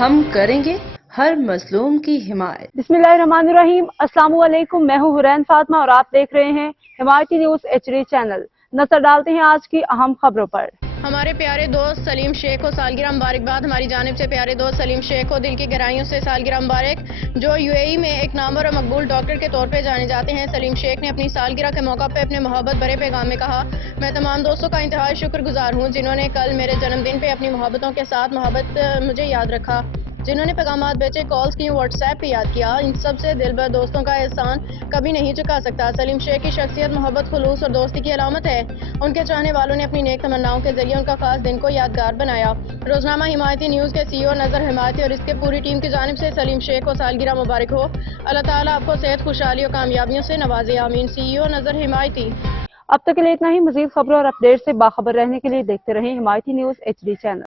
ہم کریں گے ہر مظلوم کی حمایت۔ بسم اللہ الرحمن الرحیم۔ السلام علیکم، میں ہوں حرین فاطمہ اور آپ دیکھ رہے ہیں حمایتی نیوز HD چینل۔ نظر ڈالتے ہیں آج کی اہم خبروں پر۔ ہمارے پیارے دوست سلیم شیخ کو سالگرہ مبارکباد۔ ہماری جانب سے پیارے دوست سلیم شیخ کو دل کی گہرائیوں سے سالگرہ مبارک، جو UAE میں ایک نامور اور مقبول ڈاکٹر کے طور پہ جانے جاتے ہیں۔ سلیم شیخ نے اپنی سالگرہ کے موقع پہ اپنے محبت بھرے پیغام میں کہا، میں تمام دوستوں کا انتہائی شکر گزار ہوں جنہوں نے کل میرے جنم دن پہ اپنی محبتوں کے ساتھ مجھے یاد رکھا، جنہوں نے پیغامات بھیجے، کالز کی، واٹس ایپ پہ یاد کیا۔ ان سب سے دل بھر دوستوں کا احسان کبھی نہیں چکا سکتا۔ سلیم شیخ کی شخصیت محبت، خلوص اور دوستی کی علامت ہے۔ ان کے چاہنے والوں نے اپنی نیک تمناؤں کے ذریعے ان کا خاص دن کو یادگار بنایا۔ روزنامہ حمایتی نیوز کے CEO نظر حمایتی اور اس کے پوری ٹیم کی جانب سے سلیم شیخ کو سالگرہ مبارک ہو۔ اللہ تعالیٰ آپ کو صحت، خوشحالی اور کامیابیوں سے نوازے، آمین۔ CEO نظر حمایتی۔ اب تک کے لیے اتنا ہی۔ مزید خبروں اور اپڈیٹ سے باخبر رہنے کے لیے دیکھتے رہیں حمایتی نیوز HD چینل۔